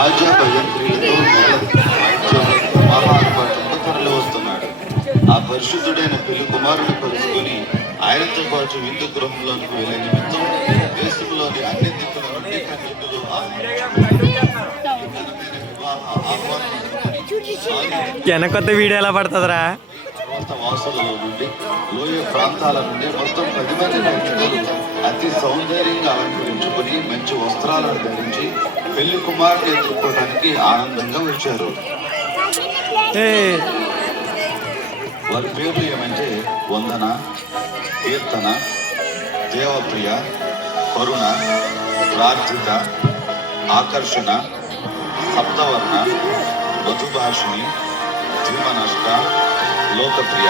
బాజా భయంత్రులతో మహానుభావుడు తరలి వస్తున్నాడు. ఆ పరిశుద్ధుడైన పెళ్లి కుమారుని కలుసుకొని ఆయనతో పాటు విందు గృహంలోనికి వెళ్ళే నిమిత్తం దేశంలోని అన్ని దిక్కుల నుండి కన్యకులు కొత్త వీడియో ఎలా పడుతుందిరా? పర్వత వాసులలో నుండి లోయ ప్రాంతాల నుండి మొత్తం 10 మంది కన్యకులు అతి సౌందర్యంగా అలంకరించుకుని మంచి వస్త్రాలను ధరించి పెళ్లి కుమారుని ఎదుర్కోవడానికి ఆనందంగా వచ్చారు. వారి పేర్లు ఏమంటే వందన, కీర్తన, దేవప్రియ, కరుణ, ప్రార్థిత, ఆకర్షణ, సప్తవర్ణ, మధుభాషిణి, ధీమనష్ట, లోకప్రియ.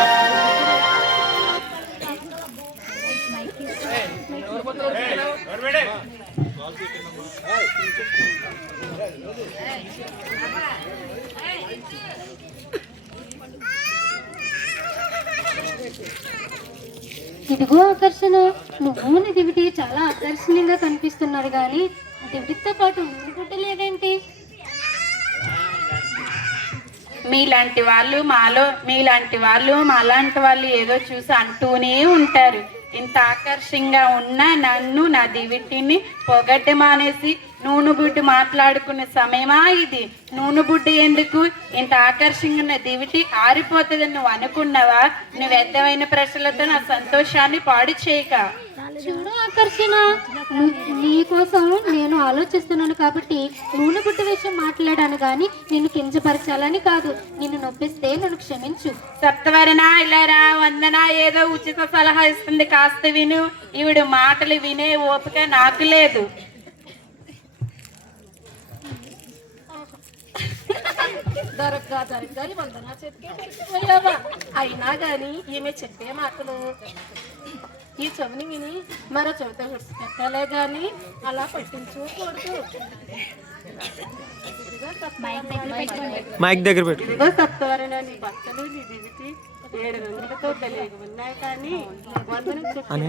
ఇదిగో ఆకర్షణ, నువ్వు నీ దివిటి చాలా ఆకర్షణీయంగా కనిపిస్తున్నారు, కానీ దివిటితో పాటు ఊరు గుడ్డలేదేంటి? మీలాంటి వాళ్ళు మాలాంటి వాళ్ళు ఏదో చూసి అంటూనే ఉంటారు. ఇంత ఆకర్షంగా ఉన్న నన్ను, నా దివిటిని పొగడ్డ మానేసి నూనె బుడ్డు మాట్లాడుకునే సమయమా ఇది? నూనె బుడ్డు ఎందుకు? ఇంత ఆకర్షంగా ఉన్న దివిటి ఆరిపోతుందని నువ్వు అనుకున్నావా? నువ్వు వ్యర్థమైన ప్రశ్నలతో నా సంతోషాన్ని పాడు చేయక. చూడు ఆకర్షణ, నీ కోసం నేను ఆలోచిస్తున్నాను కాబట్టి నూనె బుట్ట విషయం మాట్లాడాను, కానీ నిన్ను కించపరచాలని కాదు. నిన్ను నొప్పిస్తే నన్ను క్షమించు. సప్తవరణ, ఇలారా. వందన ఏదో ఉచిత సలహా ఇస్తుంది, కాస్త విను. ఈవిడ మాటలు వినే ఓపిక నాకు లేదు. అయినా గాని ఈమె చెప్పే మాటలు ఈ చెవిని విని మరో చెవితో విడిచిపెట్టాలే గాని అలా పట్టించుకోకూడదు. మైక్ దగ్గర పెట్టు. ఇదిగో సప్తవరణ, నీ బట్టలు నీ దివిటి 7 రంగులతో తెలియక ఉన్నాయి, కానీ వందనం చక్కని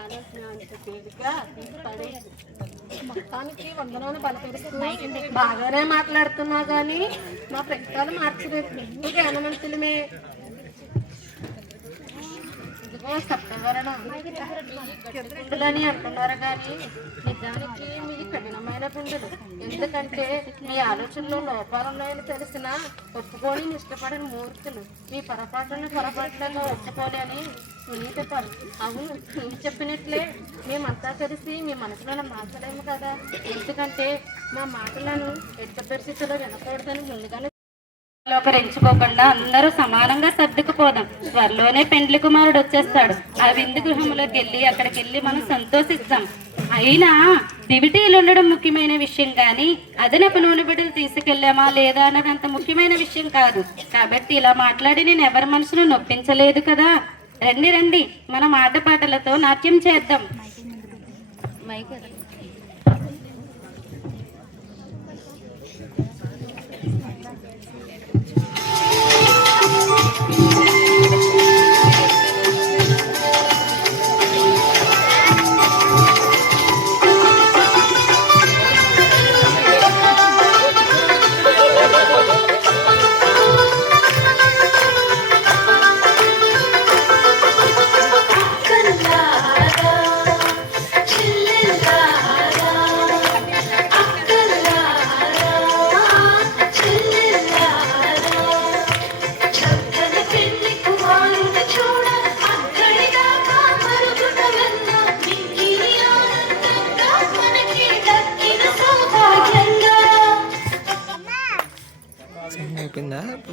ఆలోచన అంత తేలిగా పడేది. మొత్తానికి వందనాన్ని బలపరుస్తూ బాగానే మాట్లాడుతున్నా గానీ మా ప్రయత్నాలు మార్చలేదు. జ్ఞానవంతులమే. పిండులని అంటున్నారు, కానీ నిజానికి మీ కఠినమైన పిండులు. ఎందుకంటే మీ ఆలోచనలో లోపాలున్నాయని తెలిసిన ఒప్పుకొని ఇష్టపడిన మూర్ఖులు. మీ పొరపాట్లను ఒప్పుకోలేని సునీతపరు. అవును, నువ్వు చెప్పినట్లే మేమంతా కలిసి మీ మనసులను మార్చలేము కదా. ఎందుకంటే మా మాటలను ఎట్టి పరిస్థితుల్లో వినకూడదని ముందుగానే లోకరించుకోకుండా అందరూ సమానంగా సర్దుకుపోదాం. త్వరలోనే పెండ్లి కుమారుడు వచ్చేస్తాడు. ఆ విందు గృహంలోకి వెళ్ళి అక్కడికి వెళ్ళి మనం సంతోషిస్తాం. అయినా దివిటీలు ఉండడం ముఖ్యమైన విషయం, కానీ అదనపు నూనె బిడ్డలు తీసుకెళ్ళామా లేదా అన్నది అంత ముఖ్యమైన విషయం కాదు. కాబట్టి ఇలా మాట్లాడి నేను ఎవరి మనసును నొప్పించలేదు కదా. రండి రండి, మనం ఆటపాటలతో నాట్యం చేద్దాం.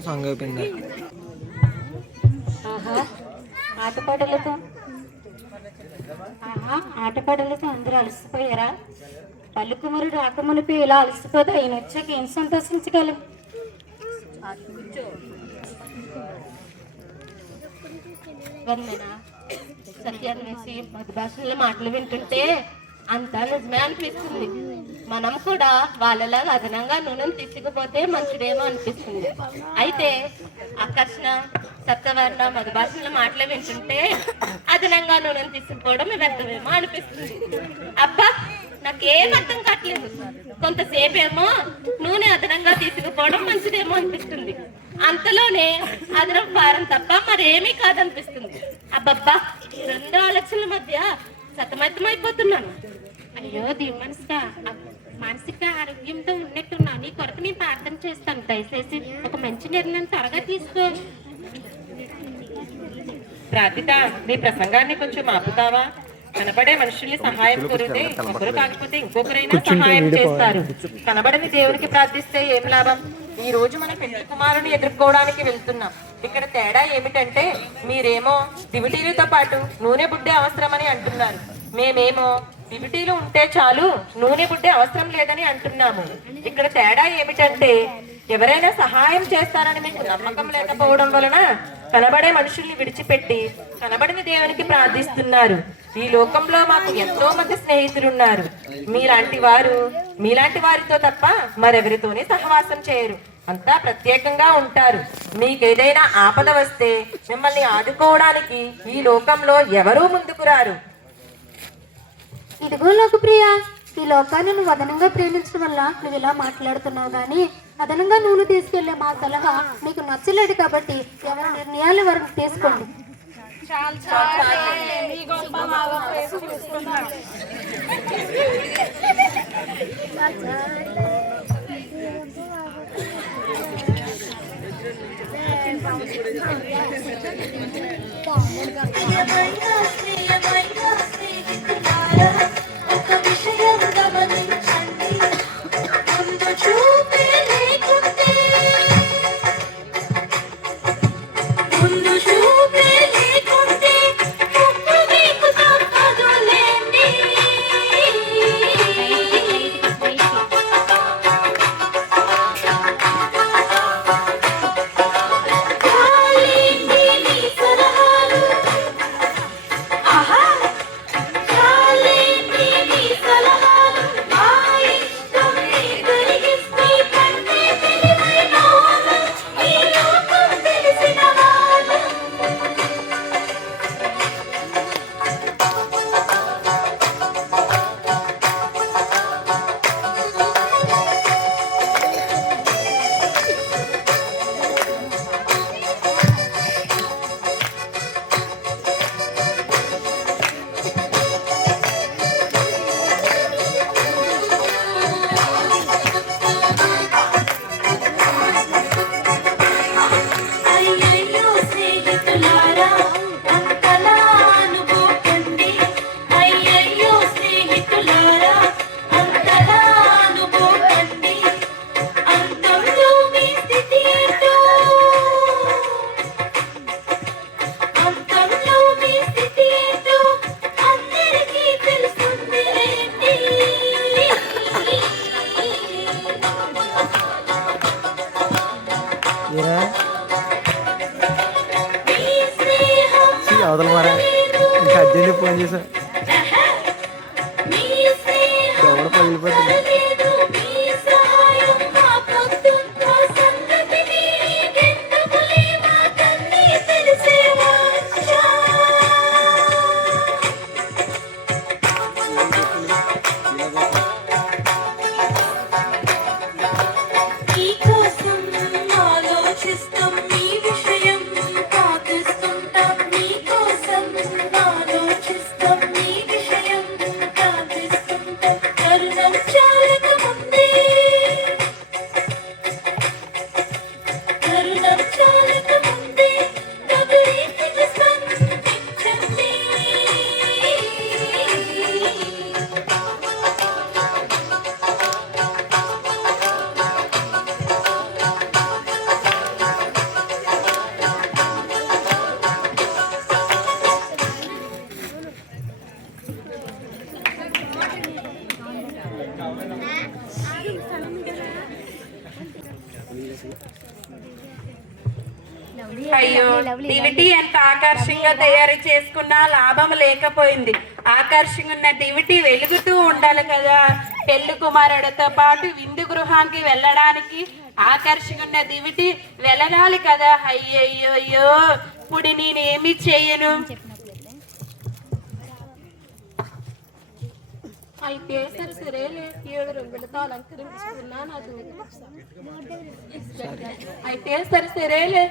సాంగ్ అయిపోయిందా? ఆటపాటలతో అందరూ అలసిపోయారా? పల్లుకుమరుడు ఆకమునిపై ఇలా అలసిపోతే ఆయన వచ్చాక ఏం సంతోషించగలం? వందన, సత్యాన్వేసి మధుభాషలో మాటలు వింటుంటే అంతా నిజమే అనిపిస్తుంది. మనం కూడా వాళ్ళలాగా అదనంగా నూనెను తీసుకుపోతే మంచిదేమో అనిపిస్తుంది. అయితే ఆకర్షణ, సప్తవర్ణ, మధుభాషల మాటలు వింటుంటే అదనంగా నూనెను తీసుకుపోవడం వ్యర్థమేమో అనిపిస్తుంది. అబ్బా, నాకేం అర్థం కావట్లేదు. కొంతసేపేమో నూనె అదనంగా తీసుకుపోవడం మంచిదేమో అనిపిస్తుంది, అంతలోనే అదనపు భారం తప్ప మరేమీ కాదనిపిస్తుంది. అబ్బబ్బా, ఈ రెండు ఆలోచనల మధ్య సతమతమైపోతున్నాను. అయ్యో మనసుగా మానసిక ఆరోగ్యంతో ఉన్నట్టున్నా, నీ కొరకు నేను ప్రార్థన చేస్తాను. దయచేసి ఒక మంచి నిర్ణయం త్వరగా తీసుకో. ప్రార్థిత, నీ ప్రసంగాన్ని కొంచెం ఆపుతావా? కనబడే మనుషుల్ని సహాయం కోరితే ఒకరు కాకపోతే ఇంకొకరైనా సహాయం చేస్తారు. కనబడని దేవునికి ప్రార్థిస్తే ఏం లాభం? ఈ రోజు మన పెళ్లి కుమారుని ఎదుర్కోవడానికి వెళ్తున్నాం. ఇక్కడ తేడా ఏమిటంటే మీరేమో దివిటీలతో పాటు నూనె బుడ్డే అవసరమని అంటున్నారు, మేమేమో దివిటీలు ఉంటే చాలు నూనె బుడ్డే అవసరం లేదని అంటున్నాము. ఇక్కడ తేడా ఏమిటంటే ఎవరైనా సహాయం చేస్తారని మీకు నమ్మకం లేకపోవడం వలన కనబడే మనుషుల్ని విడిచిపెట్టి కనబడిన దేవునికి ప్రార్థిస్తున్నారు. ఈ లోకంలో మాకు ఎంతో మంది స్నేహితులున్నారు. మీలాంటి వారితో తప్ప మరెవరితోనే సహవాసం చేయరు. అంతా ప్రత్యేకంగా ఉంటారు. మీకేదైనా ఆపద వస్తే మిమ్మల్ని ఆదుకోవడానికి ఈ లోకంలో ఎవరూ ముందుకు రారు. ఇదిగో లోకప్రియ, ఈ లోకాన్ని నువ్వు అదనంగా ప్రేమించడం వల్ల నువ్వు ఇలా మాట్లాడుతున్నావు, కానీ అదనంగా నూనె తీసుకెళ్లే మా సలహా నీకు నచ్చలేదు కాబట్టి ఎవరి నిర్ణయాలు వరకు తీసుకోండి. అవతల మారా ఇంకా అర్జెంట్ ఫోన్ చేశా, ఎవడ పగిలిపోతుంది. అయ్యో, దివిటి ఎంత ఆకర్షంగా తయారు చేసుకున్నా లాభం లేకపోయింది. ఆకర్షంగా ఉన్న దివిటి వెలుగుతూ ఉండాలి కదా. పెళ్లి కుమారుడితో పాటు విందు గృహానికి వెళ్ళడానికి ఆకర్షంగా ఉన్న దివిటి వెళ్ళాలి కదా. అయ్యయ్యో, ఇప్పుడు నేనేమి చేయను? అయితే సరేలే 7 రంగులతో అలంకరించుకున్నా నా అయితే సరేలే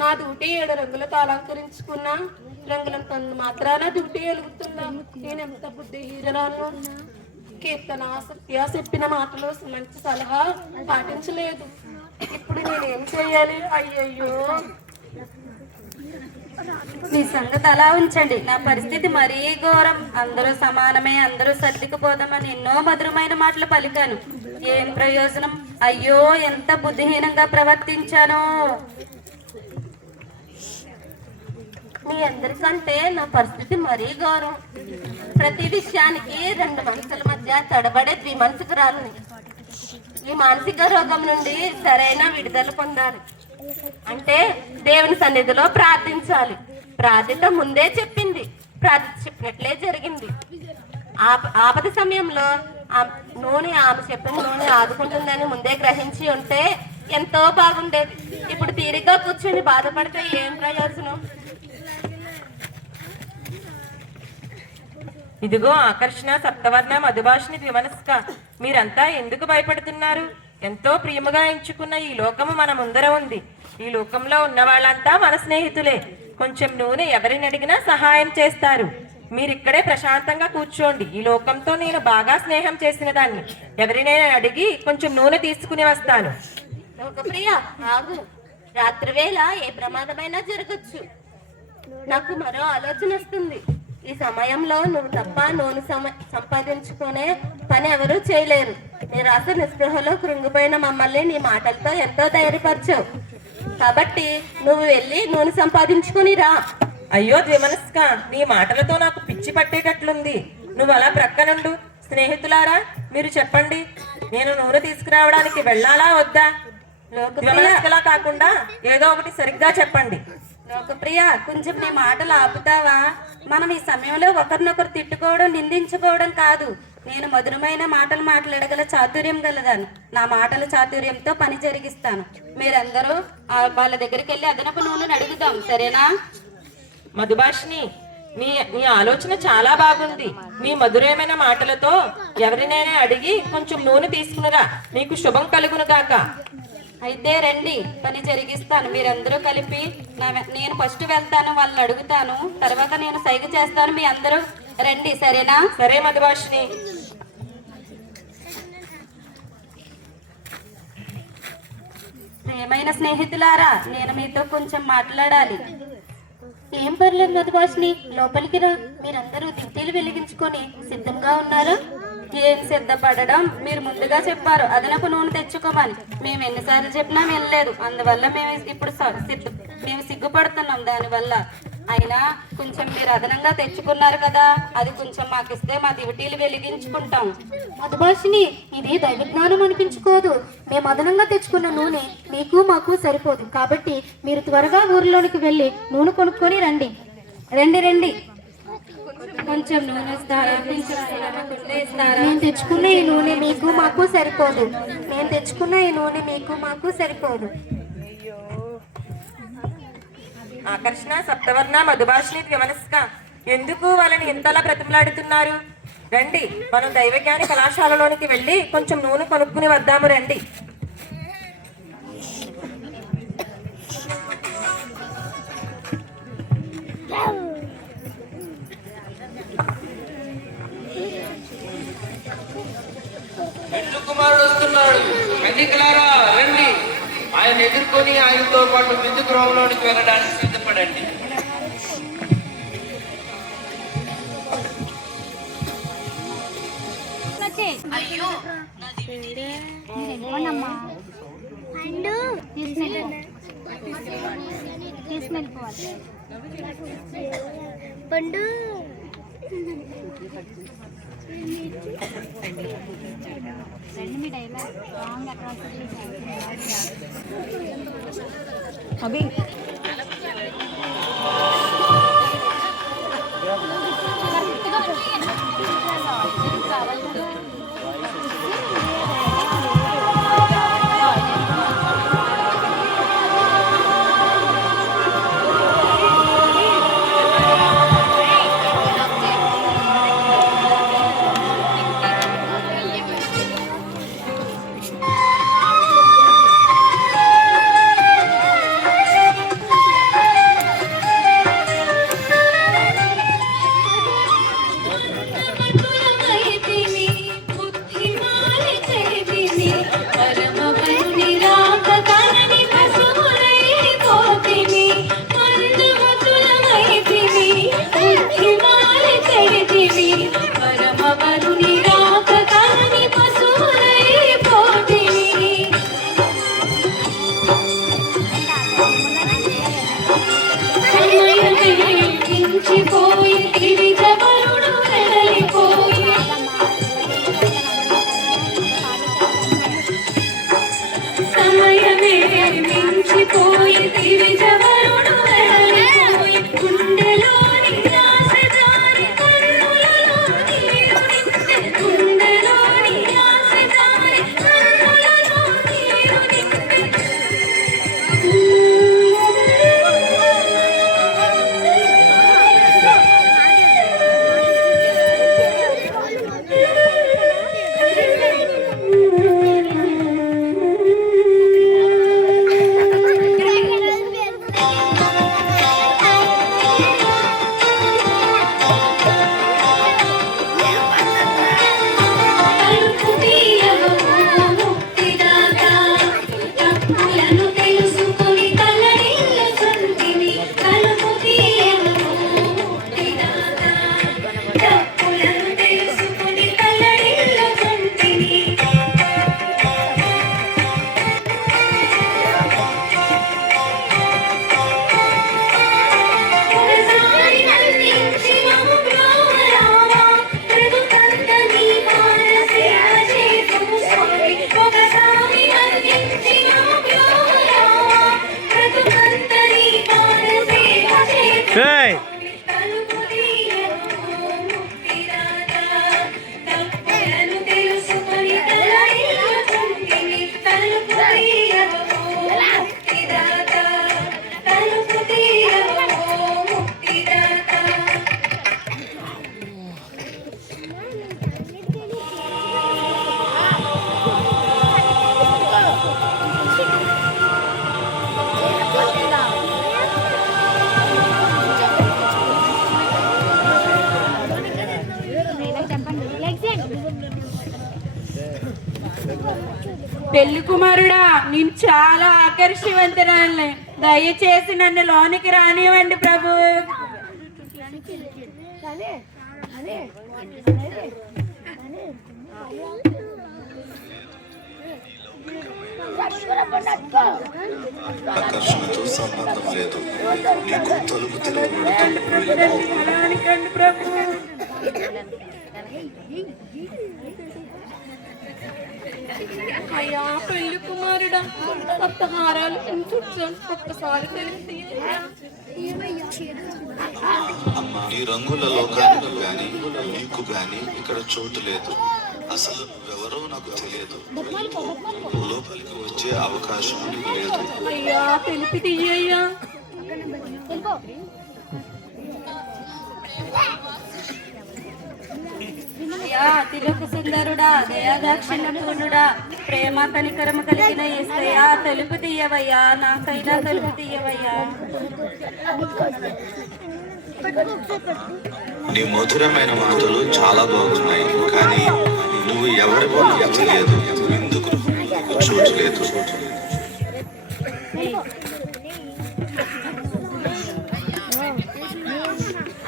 నా డ్యూటీ 7 రంగులతో అలంకరించుకున్నా రంగులంత మాత్రాన డ్యూటీ వెలుగుతున్నా. నేను ఎంత బుద్ధిహీనరాను. కీర్తన సత్య చెప్పిన మాటలు మంచి సలహా పాటించలేదు. ఇప్పుడు నేనేం చేయాలి? అయ్యయ్యో, మీ సంగతి అలా ఉంచండి. నా పరిస్థితి మరీ ఘోరం. అందరూ సమానమే, అందరూ సర్దుకుపోదామని ఎన్నో మధురమైన మాటలు పలికాను. ఏం ప్రయోజనం? అయ్యో, ఎంత బుద్ధిహీనంగా ప్రవర్తించానో. మీ అందరికంటే నా పరిస్థితి మరీ ఘోరం. ప్రతి విషయానికి 2 మనుషుల మధ్య తడబడే ద్విమనసికురాలని. ఈ మానసిక రోగం నుండి సరైన విడుదల పొందాలి అంటే దేవుని సన్నిధిలో ప్రార్థించాలి. ప్రార్థిత ముందే చెప్పింది, ప్రార్థిత చెప్పినట్లే జరిగింది. ఆపద సమయంలో నూనె ఆమె చెప్పిన నూనె ఆదుకుంటుందని ముందే గ్రహించి ఉంటే ఎంతో బాగుండేది. ఇప్పుడు తీరిగ్గా కూర్చొని బాధపడితే ఏం ప్రయోజనం? ఇదిగో ఆకర్షణ, సప్తవర్ణ, మధుభాషిణి, ద్విమనస్క, మీరంతా ఎందుకు భయపడుతున్నారు? ఎంతో ప్రియముగా ఎంచుకున్న ఈ లోకము మన ముందర ఉంది. ఈ లోకంలో ఉన్న వాళ్ళంతా మన స్నేహితులే. కొంచెం నూనె ఎవరిని అడిగినా సహాయం చేస్తారు. మీరిక్కడే ప్రశాంతంగా కూర్చోండి. ఈ లోకంతో నేను బాగా స్నేహం చేసిన దాన్ని. ఎవరినైనా అడిగి కొంచెం నూనె తీసుకుని వస్తాను. లోకప్రియ, ఆగు. రాత్రి వేళ ఏ ప్రమాదమైనా జరగచ్చు. నాకు మరో ఆలోచన వస్తుంది. ఈ సమయంలో నువ్వు తప్ప నూనె సంపాదించుకునే పని ఎవరూ చేయలేరు. నిరాశ నిస్పృహలో కృంగిపోయిన మమ్మల్ని నీ మాటలతో ఎంతో ధైర్యపరచావు. కాబట్టి నువ్వు వెళ్ళి నూనె సంపాదించుకుని రా. అయ్యో ద్విమనస్క, నీ మాటలతో నాకు పిచ్చి పట్టేటట్లుంది. నువ్వు అలా ప్రక్కనుండు. స్నేహితులారా, మీరు చెప్పండి, నేను నూనె తీసుకురావడానికి వెళ్ళాలా వద్దా? ద్విమనస్కలా కాకుండా ఏదో ఒకటి సరిగ్గా చెప్పండి. లోకప్రియ, కొంచెం నీ మాటలు ఆపుతావా? మనం ఈ సమయంలో ఒకరినొకరు తిట్టుకోవడం, నిందించుకోవడం కాదు. నేను మధురమైన మాటలు మాట్లాడగల చాతుర్యం గలదాను. నా మాటల చాతుర్యంతో పని జరిగిస్తాను. మీరందరూ వాళ్ళ దగ్గరికి వెళ్ళి అదనపు నూనెను అడుగుదాం, సరేనా? మధుభాషిణి, నీ ఆలోచన చాలా బాగుంది. మీ మధురమైన మాటలతో ఎవరినైనా అడిగి కొంచెం నూనె తీసుకునిరా. నీకు శుభం కలుగును గాక. అయితే రండి, పని జరిగిస్తాను. మీరందరూ కలిపి నేను ఫస్ట్ వెళ్తాను, వాళ్ళని అడుగుతాను, తర్వాత నేను సైగ చేస్తాను. మీ అందరూ రండి, సరేనా? సరే మధుభాషిని. ప్రియమైన స్నేహితులారా, నేను మీతో కొంచెం మాట్లాడాలి. ఏం పర్లేదు మధుభాషిని, లోపలికి రా. మీరందరూ దివ్యలు వెలిగించుకొని సిద్ధంగా ఉన్నారా? ఏం సిద్ధపడడం? మీరు ముందుగా చెప్పారు అదనపు నూనె తెచ్చుకోమని. మేము ఎన్నిసార్లు చెప్పినా వెళ్ళలేదు. అందువల్ల మేము ఇప్పుడు మేము సిగ్గుపడుతున్నాం దానివల్ల. అయినా కొంచెం మీరు అదనంగా తెచ్చుకున్నారు కదా, అది కొంచెం మాకు ఇస్తే మా దివిటీలు వెలిగించుకుంటాం. మధుభాషిని, ఇది దైవజ్ఞానం అనిపించుకోదు. మేము అదనంగా తెచ్చుకున్న నూనె మీకు మాకు సరిపోదు. కాబట్టి మీరు త్వరగా ఊరిలోనికి వెళ్ళి నూనె కొనుక్కొని రండి. రండి, కొంచెం నూనె ఇస్తారా? నేను తెచ్చుకున్న ఈ నూనె మీకు మాకు సరిపోదు. నేను తెచ్చుకున్న ఈ నూనె మీకు మాకు సరిపోదు. ఆకర్షణ, సప్తవర్ణ, మధుభాషిని, ద్విమనస్క, ఎందుకు వాళ్ళని ఇంతలా బ్రతిమలాడుతున్నారు? రండి, మనం దైవజ్ఞాని కళాశాలలోనికి వెళ్ళి కొంచెం నూనె కొనుక్కుని వద్దాము. రండి. కుమారుడు వస్తున్నాడు. కన్యకలారా రండి, ఆయన ఎదుర్కొని ఆయనతో పాటు విందు గృహంలోనికి వెళ్ళడానికి సిద్ధపడండి. పండు అవి పరమపరుని రాక కనని పశువులైపోతిమి, మందమతులమైతిమి, ఉద్యమాలు చెడితిమి. పరమపరుని రాక కనని పశువులైపోతిమి. సమయమే మించిపోయి గిరిజవరుడు వెడలిపోయి, సమయమే మించిపోయి గిరిజవరుడు వెడలిపోయి, గుండెలోని ఆశ జారి కన్నులలో నీరు నింపె, గుండెలోని ఆశ జారి కన్నులలో నీరు నింపె. తలుపు తీయవో ముక్తిదాతా, తప్పులను తెలుసుకొని తల్లడిల్లుచుంటిని. తలుపు తీయవో ముక్తిదాతా, తప్పులను తెలుసుకొని తల్లడిల్లుచుంటిని. ఒకసారి అందించి మమ్ము బ్రోవరావా, బ్రతుకంత నీ పాద సేవ చేతుము స్వామి. ఒకసారి అందించి మమ్ము బ్రోవరావా, బ్రతుకంత నీ పాద సేవ చేతుము ఏయ్! స్వామి. తలుపు తీయవో ముక్తిదాతా, తప్పులను తెలుసుకొని తల్లడిల్లుచుంటిని. తలుపు తీయవో ముక్తిదాతా, తలుపు తీయవో ముక్తిదాతా. పెళ్లి కుమారుడా, నేను చాలా ఆకర్షవంతురాలే, దయచేసి నన్ను లోనికి రానివ్వండి ప్రభు. ఆకర్షణతో సంబంధం లేదు. నీకు తలుపు తెరవబడుతుంది. వెళ్ళిపో. రానికండి ప్రభు. అయ్యా పెళ్లి కుమారుడా, సప్తహారాలు కూర్చొని ఒక్కసారి తెలిసి నీ రంగుల లోకానికి గాని నీకు గాని ఇక్కడ చోటు లేదు. అసలు నువ్వెవరో నాకు తెలియదు. వెళ్ళిపో. లోపలికి వచ్చే అవకాశం నీకు లేదు. అయ్యా తెలిపి తీయ్యా. అయ్యా తిలక సుందరుడా, దయాదాక్షిణ్యపూర్ణుడా, ప్రేమ కనికరము కలిగిన యేసయ్యా, తలుపు తీయవయ్యా, నాకైనా తలుపు తీయవయ్యా. నీ మధురమైన మాటలు చాలా బాగున్నాయి, కానీ నువ్వు ఎవరివో నాకు తెలియదు. ఎందుకు నీకు చోటు లేదు.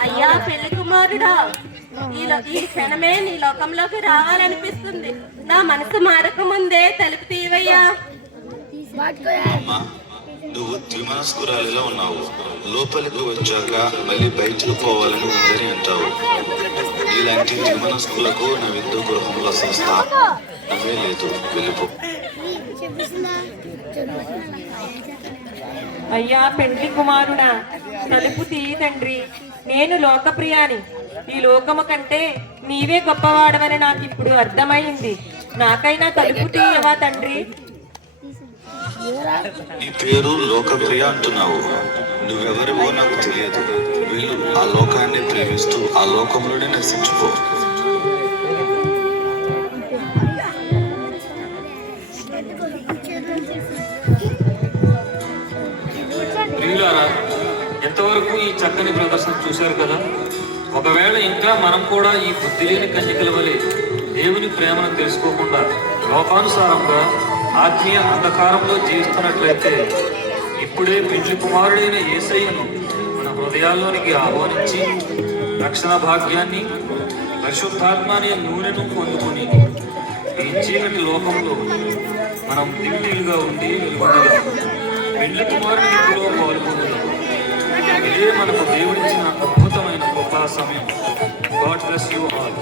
అయ్యా పెళ్లి కుమారుడా, ఈ క్షణమే నీ లోకంలోకి రావాలనిపిస్తుంది. నా మనసు మారక ముందే తలుపు తీవయ్యా. అమ్మా, నువ్వు ద్విమనస్కురాలిలో ఉన్నావు. లోపలికి వచ్చాక మళ్ళీ బయటకు పోవాలని ఉందని అంటావు. ఇలాంటి ద్విమనస్కులకు నా విందు గృహంలో స్థానమే లేదు. వెళ్ళిపో. అయ్యా పెండ్లి కుమారుడా, తలుపు తీయి తండ్రి. నేను లోకప్రియాని. ఈ లోకము కంటే నీవే గొప్పవాడవని నాకు ఇప్పుడు అర్థమైంది. నాకైనా తలుపు తీయవా తండ్రి? నీ పేరు లోకప్రియ అంటున్నావు. నువ్వెవరివో నాకు తెలియదు. వీళ్ళు ఆ లోకాన్ని ప్రేమిస్తూ ఆ లోకంలోనే నశించుకో. ప్రియులారా, ఎంతవరకు ఈ చక్కని ప్రదర్శన చూశారు కదా. ఒకవేళ ఇంకా మనం కూడా ఈ బుద్ధి లేని కన్యకల వలె దేవుని ప్రేమను తెలుసుకోకుండా లోకానుసారంగా ఆత్మీయ అంధకారంలో జీవిస్తున్నట్లయితే ఇప్పుడే పెండ్లి కుమారుడైన యేసయ్యను మన హృదయాల్లోనికి ఆహ్వానించి రక్షణ భాగ్యాన్ని, పరిశుద్ధాత్మని నూనెను పొందుకొని ఈ చీకటి లోకంలో మనం దివిటీలుగా ఉండి వెలుగొందగలం. పెండ్లి కుమారుని ఇంటిలో పాల్గొనగలం. ఇదే మనకు దేవుడిచ్చిన అద్భుతమైన గొప్ప సమయం. God bless you all.